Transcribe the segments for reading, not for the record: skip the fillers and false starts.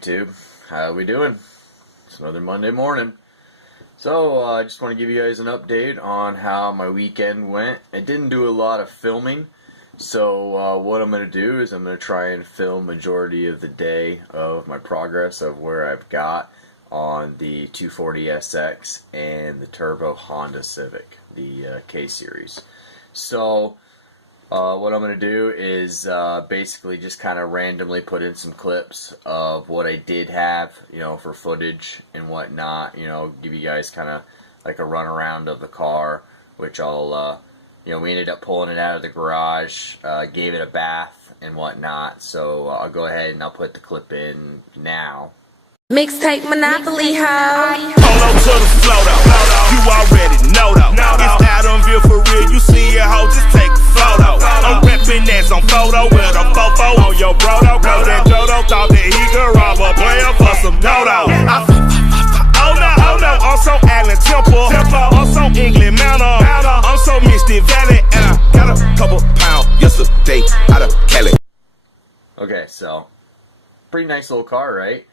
YouTube? How we doing? It's another Monday morning. So I just want to give you guys an update on how my weekend went. I didn't do a lot of filming, so what I'm going to do is I'm going to try and film majority of the day of my progress of where I've got on the 240SX and the Turbo Honda Civic, the K-Series. So what I'm going to do is basically just kind of randomly put in some clips of what I did have, for footage and whatnot, give you guys kind of like a run around of the car, which I'll, we ended up pulling it out of the garage, gave it a bath and whatnot, so I'll go ahead and I'll put the clip in now. Mixtape Monopoly, ho. Hold on to the flow though. You already know though. It's Adamville for real. You see a hoe, just take a photo. I'm reppin' that's on photo with a fofo on your brodo. Cause that Jodo thought that he could rob a player for some dodo. Oh no, also Allen Temple. Also England Manor. I'm so Misty Valley. And I got a couple pounds yesterday out of Cali. Okay, so pretty nice little car, right?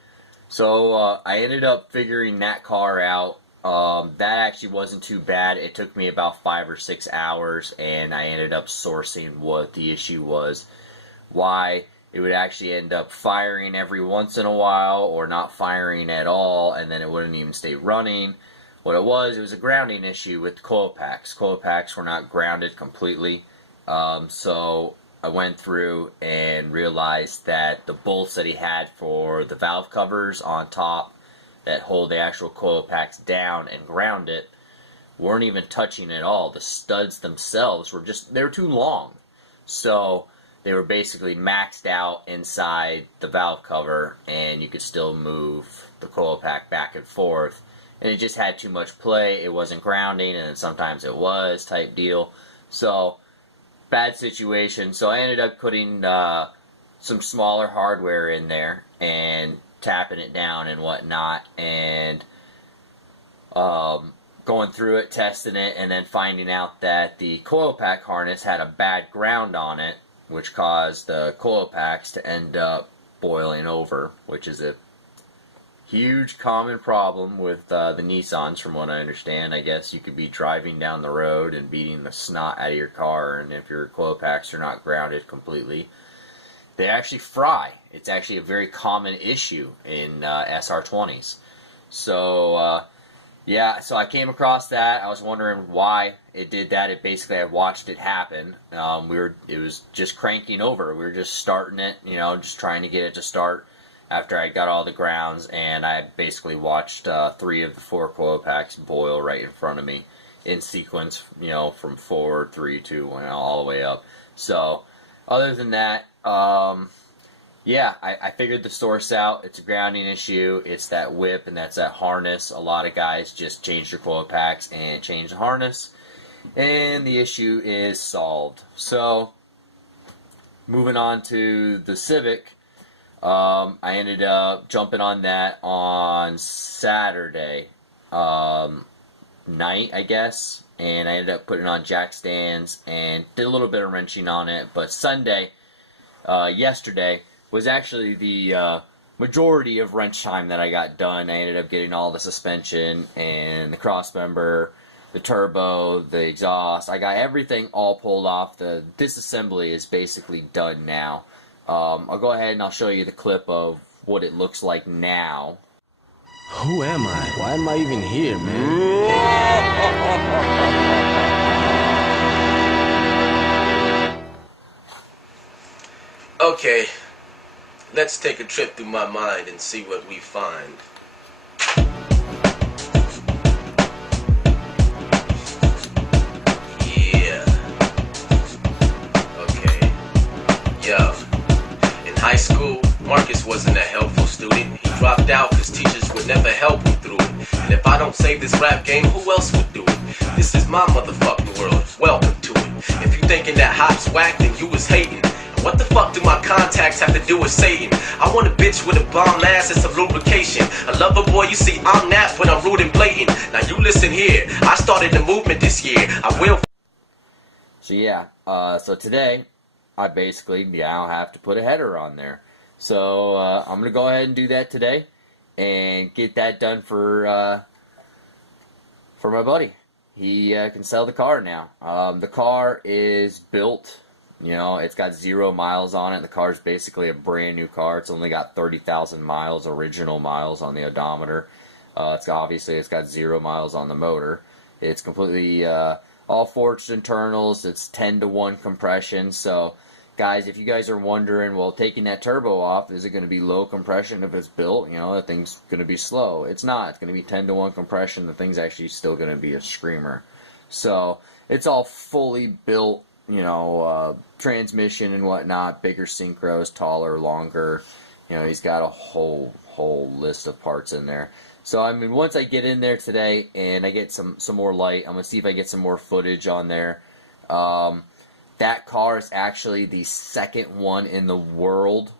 So I ended up figuring that car out. That actually wasn't too bad. It took me about 5 or 6 hours, and I ended up sourcing what the issue was, why it would actually end up firing every once in a while or not firing at all, and then it wouldn't even stay running. What it was a grounding issue with coil packs. Coil packs were not grounded completely, so I went through and realized that the bolts that he had for the valve covers on top that hold the actual coil packs down and ground it weren't even touching at all. The studs themselves were they're too long. So they were basically maxed out inside the valve cover, and you could still move the coil pack back and forth. And it just had too much play. It wasn't grounding, and then sometimes it was, type deal. So bad situation. So I ended up putting some smaller hardware in there and tapping it down and whatnot, and going through it, testing it, and then finding out that the coil pack harness had a bad ground on it, which caused the coil packs to end up boiling over, which is a huge common problem with the Nissans, from what I understand. I guess you could be driving down the road and beating the snot out of your car, and if your coil packs are not grounded completely, they actually fry. It's actually a very common issue in SR20s. So, yeah, so I came across that. I was wondering why it did that. I watched it happen. It was just cranking over. We were just starting it, just trying to get it to start after I got all the grounds, and I basically watched 3 of the 4 coil packs boil right in front of me in sequence, from 4, 3, 2, all the way up. So, other than that, yeah, I figured the source out. It's a grounding issue. It's that whip, and that's that harness. A lot of guys just change their coil packs and change the harness, and the issue is solved. So, moving on to the Civic, I ended up jumping on that on Saturday night, I guess, and I ended up putting on jack stands and did a little bit of wrenching on it. But Sunday, yesterday, was actually the majority of wrench time that I got done. I ended up getting all the suspension and the crossmember, the turbo, the exhaust. I got everything all pulled off. The disassembly is basically done now. I'll go ahead and I'll show you the clip of what it looks like now. Who am I? Why am I even here, man? Okay, let's take a trip through my mind and see what we find. Yeah. Okay. Yo. In high school, Marcus wasn't a helpful student. He dropped out because teachers would never help him through it. And if I don't save this rap game, who else would do it? This is my motherfucking world. Welcome to it. If you thinking that hop's whack, then you was hating. What the fuck do my contacts have to do with Satan? I want a bitch with a bomb ass and some lubrication. A lover boy, you see, I'm that, but I'm rude and blatant. Now you listen here, I started the movement this year. I will. So yeah, so today, I basically, I don't have to put a header on there. So I'm gonna go ahead and do that today, and get that done for my buddy. He can sell the car now. The car is built. You know, it's got 0 miles on it. The car is basically a brand new car. It's only got 30,000 miles, original miles on the odometer. It's got 0 miles on the motor. It's completely all forged internals. It's 10-to-1 compression. So, guys, if you guys are wondering, well, taking that turbo off, is it going to be low compression if it's built? You know, the thing's going to be slow. It's not. It's going to be 10-to-1 compression. The thing's actually still going to be a screamer. So, it's all fully built. You know, transmission and whatnot, bigger synchros, taller, longer. You know, he's got a whole list of parts in there. So, I mean, once I get in there today and I get some more light, I'm going to see if I get some more footage on there. That car is actually the second one in the world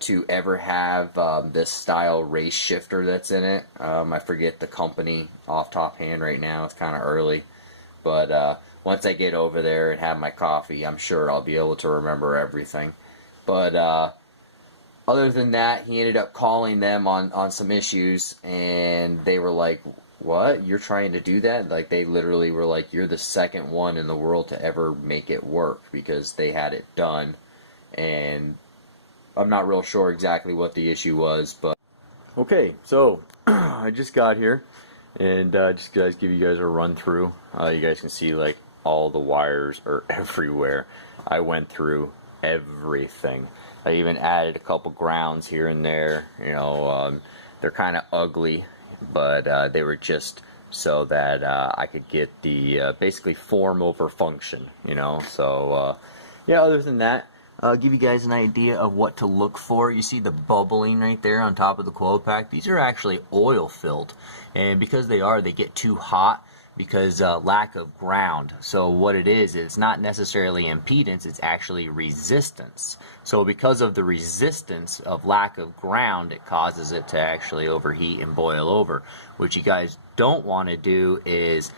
to ever have this style race shifter that's in it. I forget the company off top hand right now. It's kind of early. But once I get over there and have my coffee, I'm sure I'll be able to remember everything. But other than that, he ended up calling them on some issues, and they were like, what? You're trying to do that? Like, they literally were like, you're the second one in the world to ever make it work, because they had it done. And I'm not real sure exactly what the issue was, but... Okay, so I just got here, and just give you guys a run through. You guys can see, like, all the wires are everywhere. I went through everything. I even added a couple grounds here and there. You know, they're kind of ugly, but they were just so that I could get the basically form over function. You know, so yeah. Other than that, I'll give you guys an idea of what to look for. You see the bubbling right there on top of the coil pack? These are actually oil filled, and because they get too hot because lack of ground. So what it is, it's not necessarily impedance, it's actually resistance. So because of the resistance of lack of ground, it causes it to actually overheat and boil over. What you guys don't want to do is,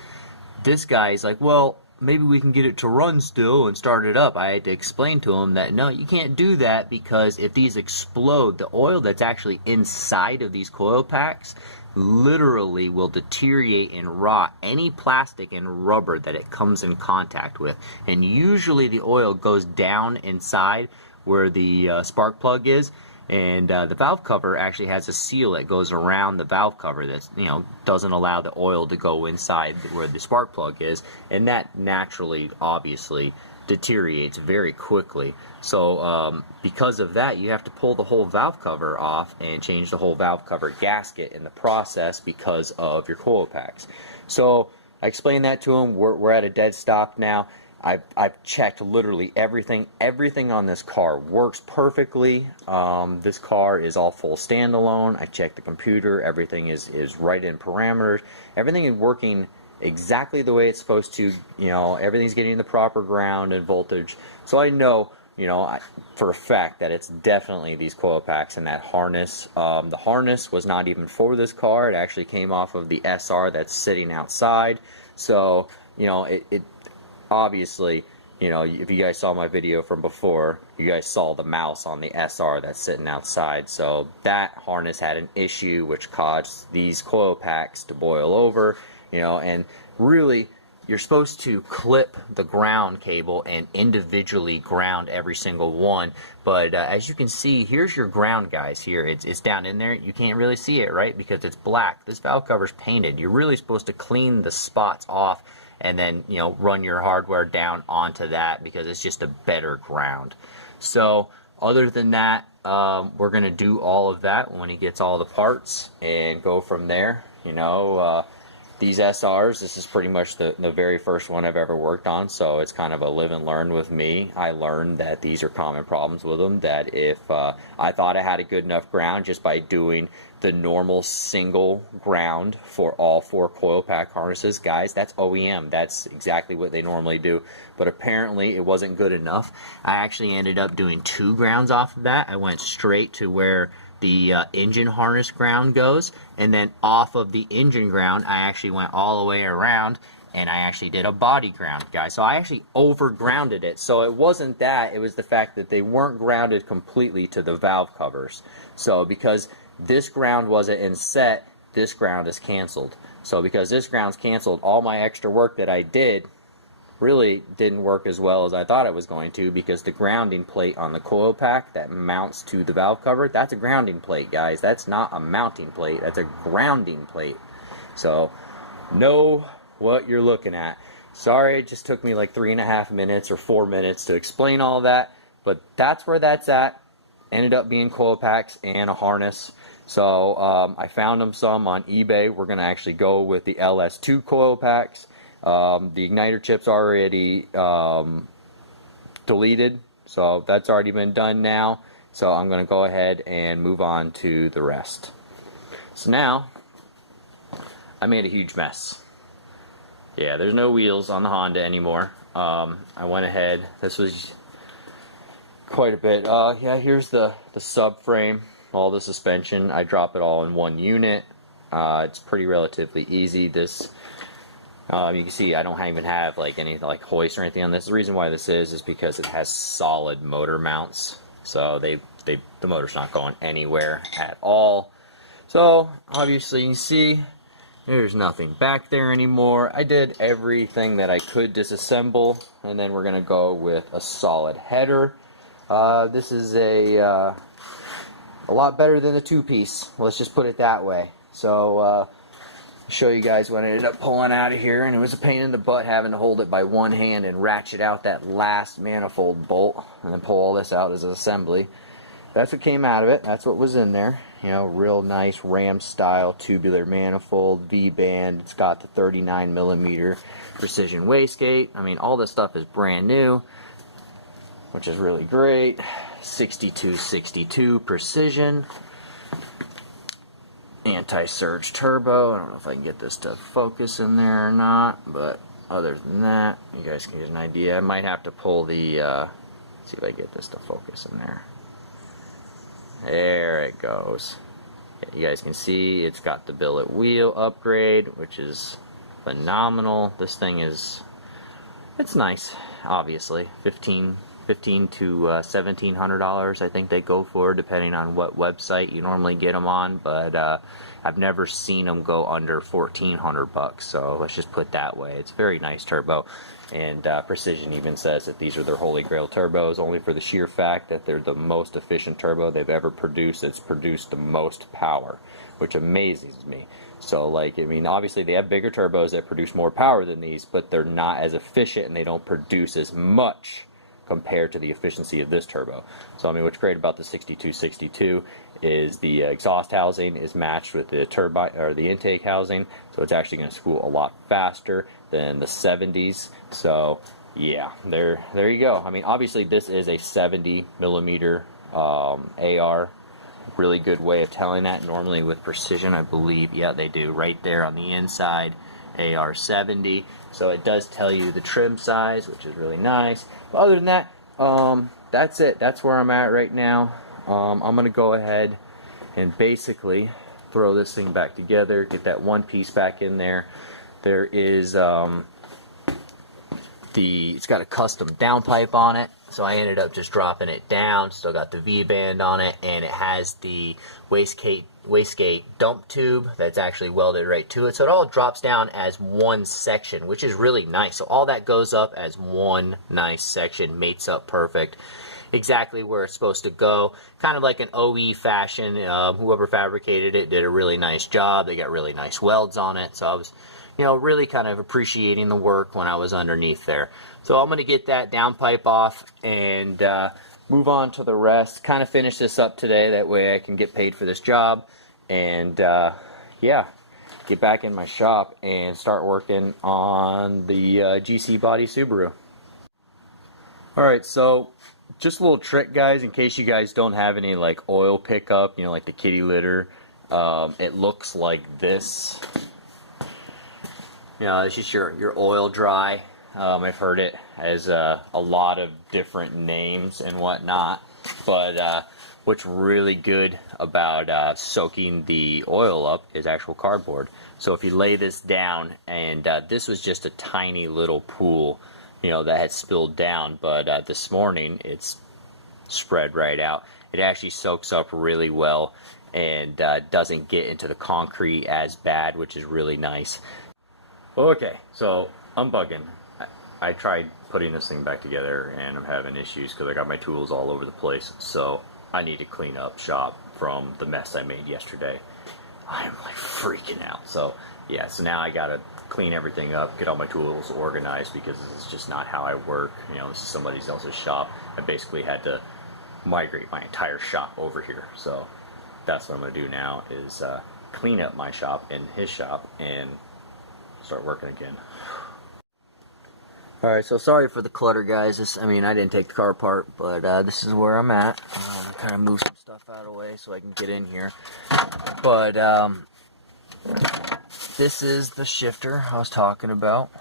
this guy's like, well, maybe we can get it to run still and start it up. I had to explain to him that no, you can't do that, because if these explode, the oil that's actually inside of these coil packs literally will deteriorate and rot any plastic and rubber that it comes in contact with. And usually the oil goes down inside where the spark plug is, and the valve cover actually has a seal that goes around the valve cover that, you know, doesn't allow the oil to go inside where the spark plug is, and that naturally, obviously, deteriorates very quickly. So because of that, you have to pull the whole valve cover off and change the whole valve cover gasket in the process because of your coil packs. So I explained that to him. We're at a dead stop now. I've checked literally everything. Everything on this car works perfectly. This car is all full standalone. I checked the computer. Everything is right in parameters. Everything is working exactly the way it's supposed to. You know, everything's getting the proper ground and voltage. So I know, you know, for a fact that it's definitely these coil packs and that harness. The harness was not even for this car. It actually came off of the SR that's sitting outside. So, you know, it obviously, you know, if you guys saw my video from before, you guys saw the mouse on the SR that's sitting outside. So that harness had an issue which caused these coil packs to boil over, you know, and really you're supposed to clip the ground cable and individually ground every single one. But as you can see, here's your ground, guys. Here, it's down in there. You can't really see it, right? Because it's black. This valve cover's painted. You're really supposed to clean the spots off and then, you know, run your hardware down onto that, because it's just a better ground. So other than that, we're going to do all of that when he gets all the parts and go from there. You know, these SRs, this is pretty much the very first one I've ever worked on, so it's kind of a live and learn with me. I learned that these are common problems with them, that if I thought I had a good enough ground just by doing the normal single ground for all 4 coil pack harnesses, guys, that's OEM. That's exactly what they normally do. But apparently it wasn't good enough. I actually ended up doing 2 grounds off of that. I went straight to where the engine harness ground goes, and then off of the engine ground I actually went all the way around and I actually did a body ground, guys. So I actually over-grounded it. So it wasn't that, it was the fact that they weren't grounded completely to the valve covers. So because this ground wasn't in set, this ground is canceled. So because this ground's canceled, all my extra work that I did really didn't work as well as I thought it was going to, because the grounding plate on the coil pack that mounts to the valve cover, that's a grounding plate, guys. That's not a mounting plate, that's a grounding plate. So know what you're looking at. Sorry, it just took me like 3.5 minutes or 4 minutes to explain all that, but that's where that's at. Ended up being coil packs and a harness. So I found them some on eBay. We're going to actually go with the LS2 coil packs. The igniter chip's already deleted, so that's already been done now. So I'm going to go ahead and move on to the rest. So now, I made a huge mess. Yeah, there's no wheels on the Honda anymore. I went ahead, this was quite a bit. Yeah, here's the subframe, all the suspension. I drop it all in one unit. It's pretty relatively easy. This you can see I don't even have like any like hoist or anything on this. The reason why this is because it has solid motor mounts, so the motor's not going anywhere at all. So obviously you can see there's nothing back there anymore. I did everything that I could disassemble, and then we're gonna go with a solid header. This is a lot better than the two-piece. Let's just put it that way. So show you guys what I ended up pulling out of here, and it was a pain in the butt having to hold it by one hand and ratchet out that last manifold bolt and then pull all this out as an assembly. That's what came out of it. That's what was in there. You know, real nice Ram style tubular manifold, V-band. It's got the 39mm precision wastegate. I mean, all this stuff is brand new, which is really great. 6262 precision. Anti-surge turbo. I don't know if I can get this to focus in there or not, but other than that, you guys can get an idea. I might have to pull the see if I get this to focus in there. There it goes. You guys can see it's got the billet wheel upgrade, which is phenomenal. This thing is, it's nice, obviously. $15 to $1,700 I think they go for, depending on what website you normally get them on, but I've never seen them go under $1,400, so let's just put it that way. It's a very nice turbo, and Precision even says that these are their holy grail turbos, only for the sheer fact that they're the most efficient turbo they've ever produced. It's produced the most power, which amazes me. So, like, I mean, obviously they have bigger turbos that produce more power than these, but they're not as efficient and they don't produce as much compared to the efficiency of this turbo. So I mean, what's great about the 6262 is the exhaust housing is matched with the turbine or the intake housing, so it's actually going to spool a lot faster than the 70s. So yeah, there you go. I mean, obviously this is a 70mm AR. Really good way of telling that. Normally with Precision, I believe, yeah, they do right there on the inside, AR 70. So it does tell you the trim size, which is really nice. But other than that, that's it. That's where I'm at right now. I'm going to go ahead and basically throw this thing back together, get that one piece back in there. There is, it's got a custom downpipe on it, so I ended up just dropping it down. Still got the V-band on it, and it has the wastegate dump tube that's actually welded right to it, so it all drops down as one section, which is really nice. So all that goes up as one nice section, mates up perfect, exactly where it's supposed to go, kind of like an OE fashion. Whoever fabricated it did a really nice job. They got really nice welds on it, so I was, you know, really kind of appreciating the work when I was underneath there. So I'm going to get that downpipe off and move on to the rest, kind of finish this up today, that way I can get paid for this job, and yeah, get back in my shop and start working on the GC body Subaru. Alright, so just a little trick, guys, in case you guys don't have any like oil pickup, you know, like the kitty litter. It looks like this. You know, it's just your oil dry. I've heard it as a lot of different names and whatnot, but what's really good about soaking the oil up is actual cardboard. So if you lay this down, and this was just a tiny little pool, you know, that had spilled down, but this morning it's spread right out. It actually soaks up really well and doesn't get into the concrete as bad, which is really nice. Okay, so I'm bugging. I tried putting this thing back together and I'm having issues because I got my tools all over the place. So I need to clean up shop from the mess I made yesterday. I'm like freaking out. So yeah, so now I gotta clean everything up, get all my tools organized, because this is just not how I work. You know, this is somebody else's shop. I basically had to migrate my entire shop over here. So that's what I'm gonna do now, is clean up my shop and his shop and start working again. Alright, so sorry for the clutter, guys. I mean, I didn't take the car apart, but this is where I'm at. Kind of move some stuff out of the way so I can get in here. But this is the shifter I was talking about.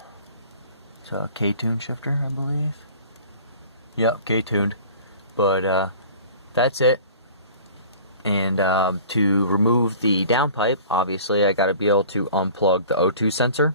It's a K-tuned shifter, I believe. Yep, K-tuned. But that's it. And to remove the downpipe, obviously I got to be able to unplug the O2 sensor.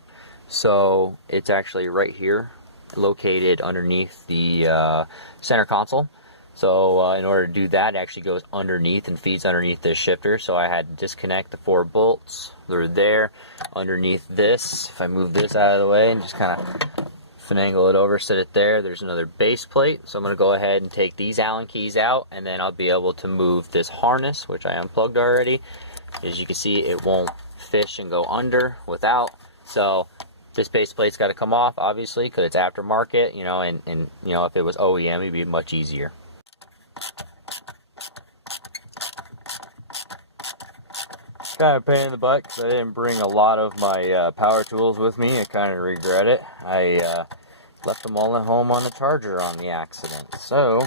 So it's actually right here, located underneath the center console. So in order to do that, it actually goes underneath and feeds underneath this shifter. So I had to disconnect the 4 bolts. They're there underneath this. If I move this out of the way and just kind of finagle it over, set it there, there's another base plate. So I'm going to go ahead and take these Allen keys out, and then I'll be able to move this harness, which I unplugged already. As you can see, it won't fish and go under without. So this base plate's got to come off, obviously, because it's aftermarket, you know, and you know, if it was OEM, it'd be much easier. Kind of a pain in the butt because I didn't bring a lot of my power tools with me. I kind of regret it. I left them all at home on the charger on the accident. So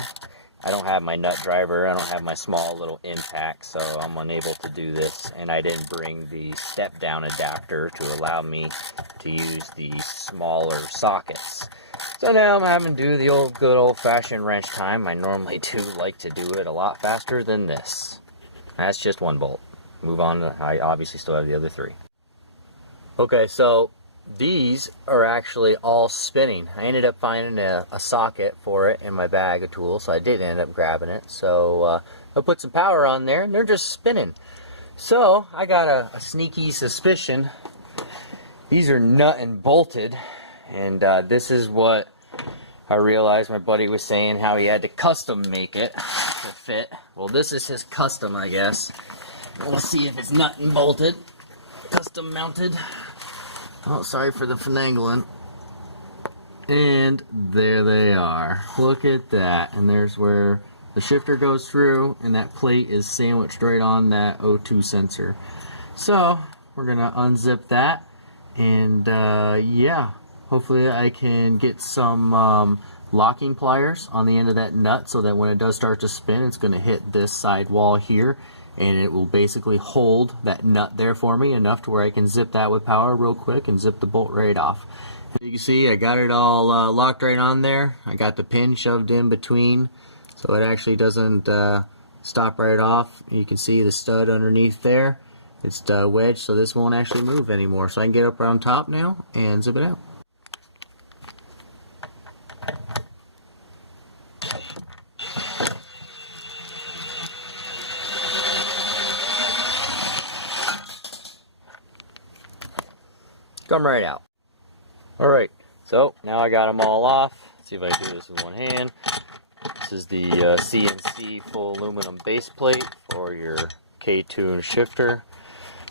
I don't have my nut driver, I don't have my small little impact, so I'm unable to do this. And I didn't bring the step down adapter to allow me to use the smaller sockets. So now I'm having to do the old good old-fashioned wrench time. I normally do like to do it a lot faster than this. That's just one bolt. Move on. I obviously still have the other 3. Okay, so these are actually all spinning. I ended up finding a socket for it in my bag of tools, so I did end up grabbing it. So I put some power on there, and they're just spinning. So I got a sneaky suspicion these are nut and bolted, and this is what I realized my buddy was saying, how he had to custom make it to fit. Well, this is his custom, I guess. We'll see if it's nut and bolted, custom mounted. Oh, sorry for the finagling. And there they are. Look at that. And there's where the shifter goes through, and that plate is sandwiched right on that O2 sensor. So we're gonna unzip that, and yeah, hopefully I can get some locking pliers on the end of that nut so that when it does start to spin, it's gonna hit this side wall here, and it will basically hold that nut there for me enough to where I can zip that with power real quick and zip the bolt right off. As you can see, I got it all locked right on there. I got the pin shoved in between so it actually doesn't stop right off. You can see the stud underneath there. It's wedged, so this won't actually move anymore. So I can get up right on top now and zip it out. Come right out. Alright, so now I got them all off. Let's see if I can do this with one hand. This is the CNC full aluminum base plate for your K-tune shifter.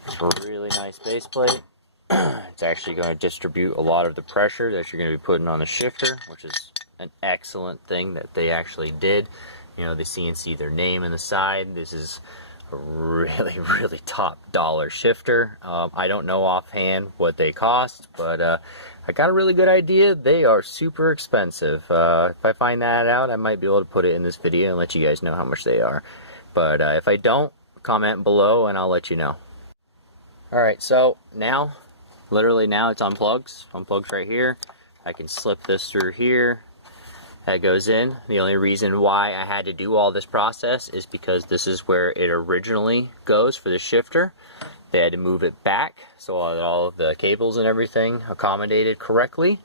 It's a really nice base plate. It's actually going to distribute a lot of the pressure that you're going to be putting on the shifter, which is an excellent thing that they actually did. You know, they CNC their name in the side. This is a really, really top dollar shifter. I don't know offhand what they cost, but I got a really good idea. They are super expensive. If I find that out, I might be able to put it in this video and let you guys know how much they are. But if I don't, comment below and I'll let you know. Alright, so now, literally now it's unplugs. Unplugs right here. I can slip this through here, that goes in. The only reason why I had to do all this process is because this is where it originally goes for the shifter. They had to move it back so all of the cables and everything accommodated correctly,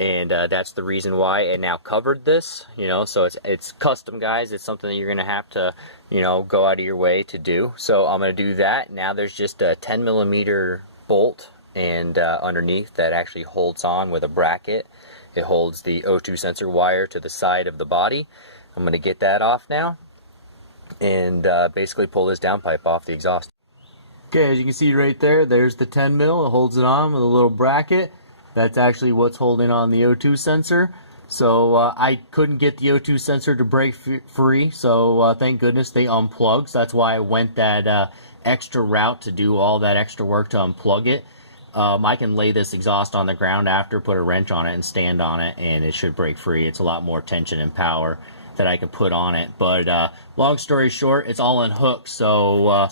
and that's the reason why it now covered this. You know, so it's custom, guys. It's something that you're gonna have to, you know, go out of your way to do. So I'm gonna do that. Now there's just a 10mm bolt and underneath that actually holds on with a bracket. It holds the O2 sensor wire to the side of the body. I'm gonna get that off now and basically pull this downpipe off the exhaust. Okay, as you can see right there, there's the 10mm. It holds it on with a little bracket. That's actually what's holding on the O2 sensor. So I couldn't get the O2 sensor to break free, so thank goodness they unplugged. So that's why I went that extra route to do all that extra work to unplug it. I can lay this exhaust on the ground after, put a wrench on it and stand on it, and it should break free. It's a lot more tension and power that I can put on it. But long story short, it's all unhooked, so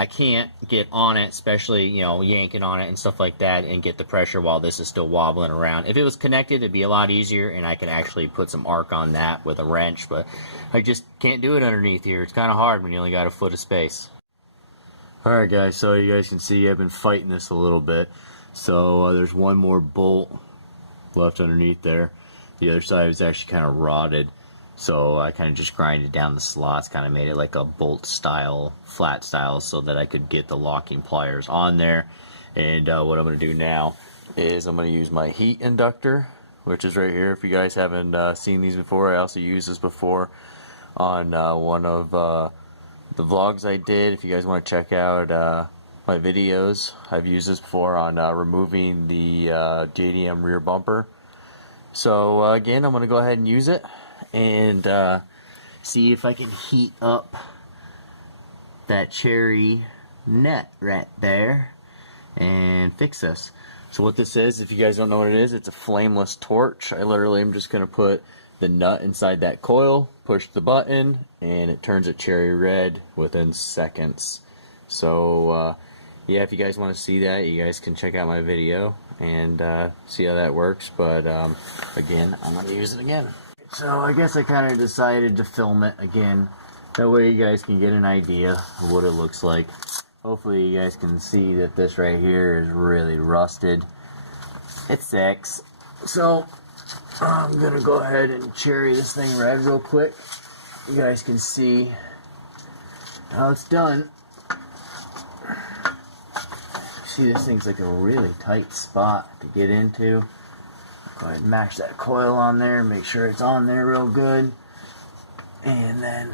I can't get on it, especially, you know, yanking on it and stuff like that, and get the pressure while this is still wobbling around. If it was connected, it'd be a lot easier, and I could actually put some arc on that with a wrench, but I just can't do it underneath here. It's kind of hard when you only got a foot of space. Alright guys, so you guys can see I've been fighting this a little bit. So there's one more bolt left underneath there. The other side was actually kind of rotted. So I kind of just grinded down the slots, kind of made it like a bolt style, flat style, so that I could get the locking pliers on there. And what I'm going to do now is I'm going to use my heat inductor, which is right here. If you guys haven't seen these before, I also used this before on one of the vlogs I did. If you guys want to check out my videos, I've used this before on removing the JDM rear bumper. So again, I'm going to go ahead and use it and see if I can heat up that cherry nut right there and fix this. So what this is, if you guys don't know what it is, it's a flameless torch. I literally am just going to put the nut inside that coil, push the button, and it turns it cherry red within seconds. So yeah, if you guys want to see that, you guys can check out my video and see how that works. But again, I'm going to use it again. So I guess I kind of decided to film it again. That way you guys can get an idea of what it looks like. Hopefully you guys can see that this right here is really rusted. It sucks. So I'm going to go ahead and cherry this thing red real quick. You guys can see how it's done. See, this thing's like a really tight spot to get into. Go ahead and match that coil on there, make sure it's on there real good, and then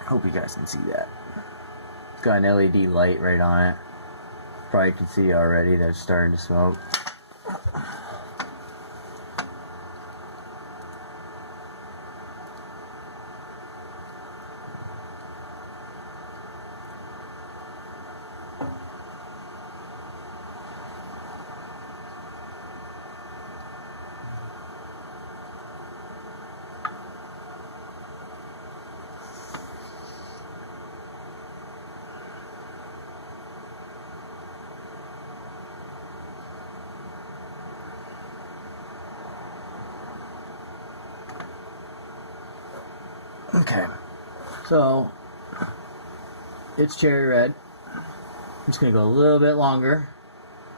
hope you guys can see that. It's got an LED light right on it. Probably can see already that it's starting to smoke. Okay, so it's cherry red. I'm just going to go a little bit longer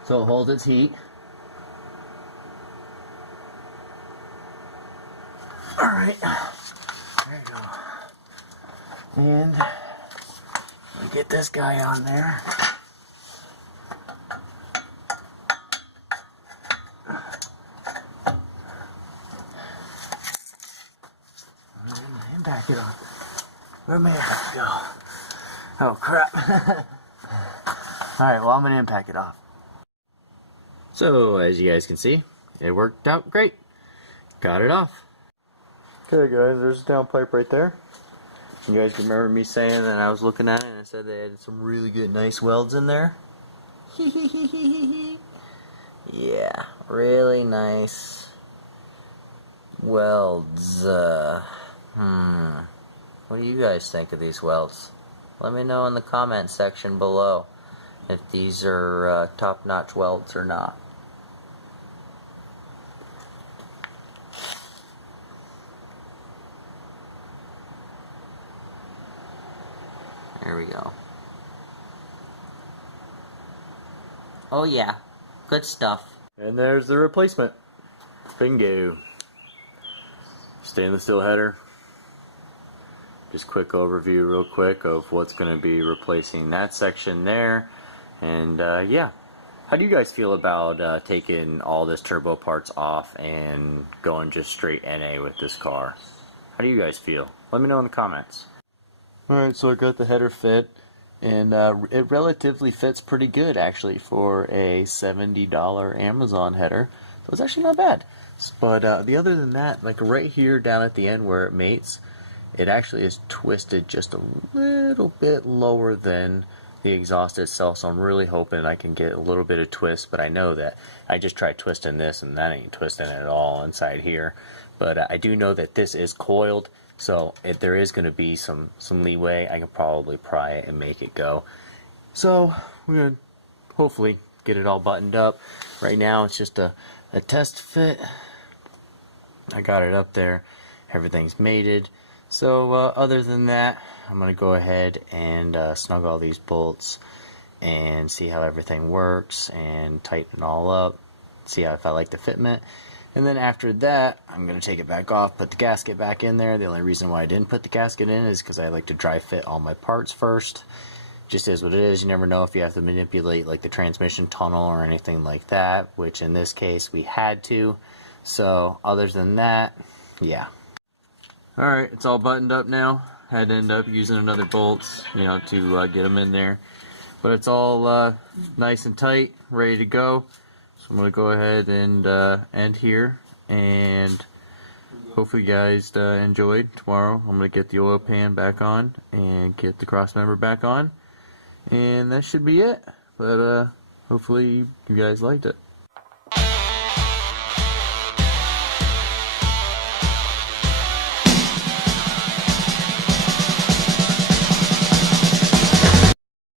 so it holds its heat. Alright, there you go. And we get this guy on there. And back it on. Where'd my impact go? Oh crap. Alright, well I'm going to impact it off. So as you guys can see, it worked out great. Got it off. Okay guys, there's the downpipe right there. You guys can remember me saying that I was looking at it and I said they had some really good nice welds in there. Yeah, really nice welds. What do you guys think of these welds? Let me know in the comment section below. if these are top-notch welds or not. There we go. Oh yeah, good stuff. And there's the replacement. Bingo. Stainless steel header. Just quick overview real quick of what's going to be replacing that section there. And yeah, how do you guys feel about taking all this turbo parts off and going just straight NA with this car? How do you guys feel? Let me know in the comments. Alright, so I got the header fit, and it relatively fits pretty good actually for a $70 Amazon header. So it's actually not bad. But the other than that, like right here down at the end where it mates, it actually is twisted just a little bit lower than the exhaust itself, so I'm really hoping I can get a little bit of twist, but I know that I just tried twisting this and that ain't twisting it at all inside here. But I do know that this is coiled, so if there is going to be some leeway, I can probably pry it and make it go. So we're going to hopefully get it all buttoned up. Right now it's just a test fit. I got it up there, everything's mated. So other than that, I'm going to go ahead and snug all these bolts and see how everything works and tighten it all up, see how if I like the fitment. And then after that, I'm going to take it back off, put the gasket back in there. The only reason why I didn't put the gasket in is because I like to dry fit all my parts first. Just is what it is. You never know if you have to manipulate like the transmission tunnel or anything like that, which in this case we had to. So other than that, yeah. Alright, it's all buttoned up now. Had to end up using another bolts, you know, to get them in there. But it's all nice and tight, ready to go. So I'm going to go ahead and end here. And hopefully you guys enjoyed. Tomorrow I'm going to get the oil pan back on and get the cross member back on. And that should be it. But hopefully you guys liked it.